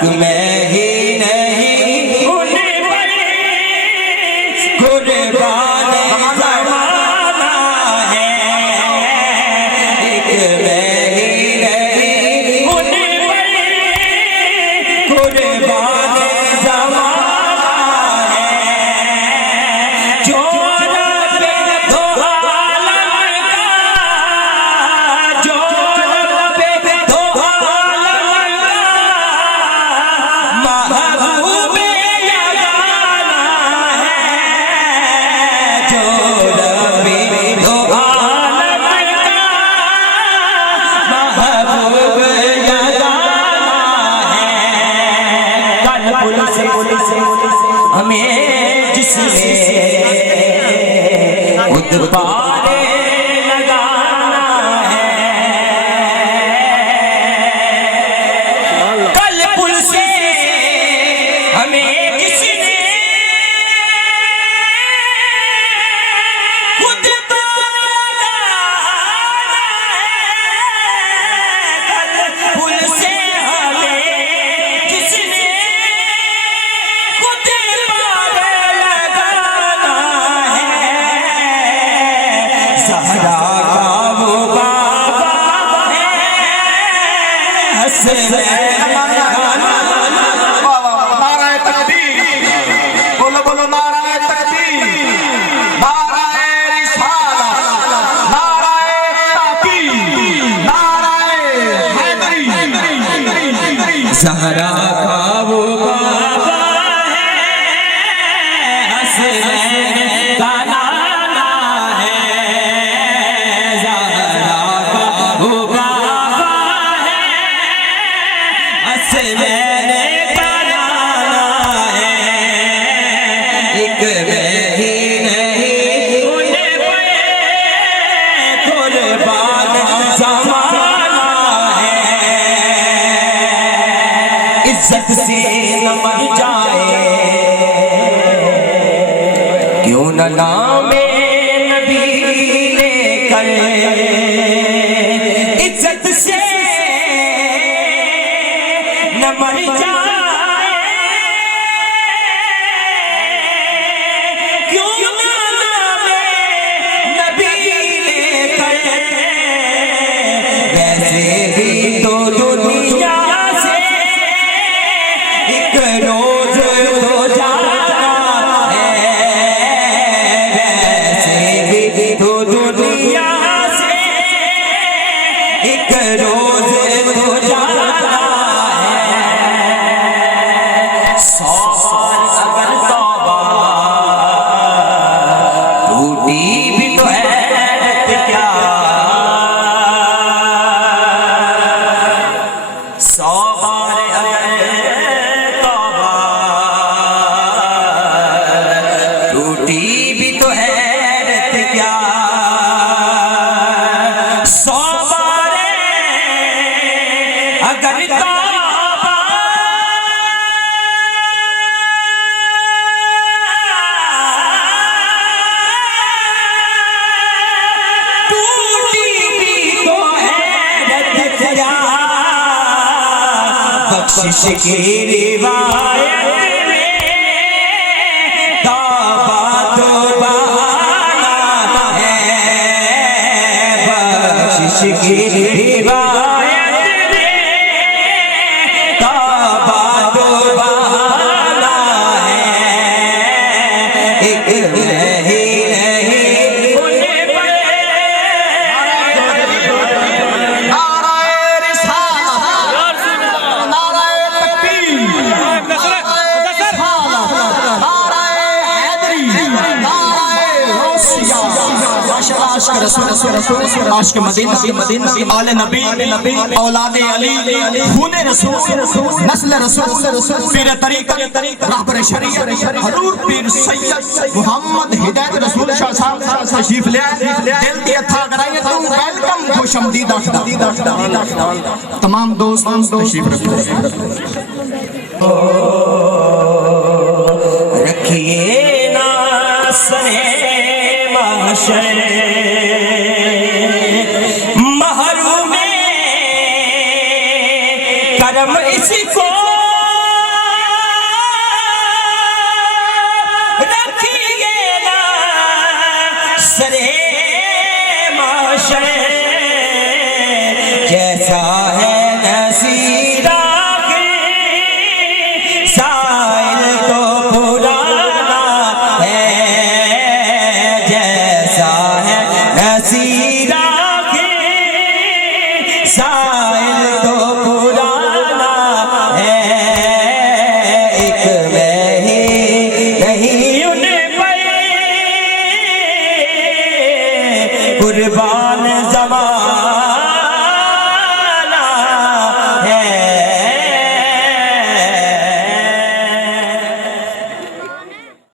एक मैं ही नहीं उन पर कुर्बान ज़माना है। एक मैं ही नहीं उन पर कुर्बान ज़माना है। जो रब दो आलम का, जो रब दो आलम का महबूब यगाना है। जो रब दो आलम का महबूब यगाना है। कल पुलिस हमें जिसने उद्बारे लगाना है। कल पुलिस हमें जिसने उद्बारे लगाना है। कल पुलिस हमें जिसने उद्बारे लगाना है। ज़हरा का वो बाबा है हसनैन नाराए तकबीर, बोलो बोलो नाराए तकबीर, नाराए रिसालत, नाराए ताकीद, नाराए हैदरी। ज़हरा का वो बाबा है हसनैन का नाना है। ज़हरा का वो बाबा है हसनैन का नाना है। एक मैं ही नहीं उन पर कुर्बान ज़माना है। इज्जत से न मर जाए क्यों न नामे नबी लेकर। इज्जत से न मर जाए क्यों न नामे नबी लेकर। वैसे भी तो दुनिया से एक रोज तो जाना है। वैसे भी तो दुनिया से एक रोज तो जाना है। 100 साल अगर तौबा टूटी भी तो हैरत क्या। 100 बार अगर तौबा टूटी भी तो हैरत क्या। 100 बार अगर तौबा टूटी भी तो हैरत क्या। बख्शिश की रिवायत में तौबा तो बहाना है। बख्शिश की रिवायत में तौबा तो बहाना है। एक मैं ही नहीं उन पर नाराए रिसालत, नाराए तकबीर, नाराए रिसालत, नाराए हैदरी, नाराए गौसिया। माशाअल्लाह, आशिक रसूल, आशिक मदीना, आले नबी, औलादे अली, खूने रसूल, नस्ल रसूल, पीर तरीक़त, रहबर शरीयत, हजूर पीर सैयद मोहम्मद हिदायत रसूल शाह साहब तशरीफ ले आए। दिल की अथा कराइए तो वेलकम, खुशआमदीद तमाम दोस्त तशरीफ रखो। रखिए ना सने महशर महरूम करम इसको कुर्बान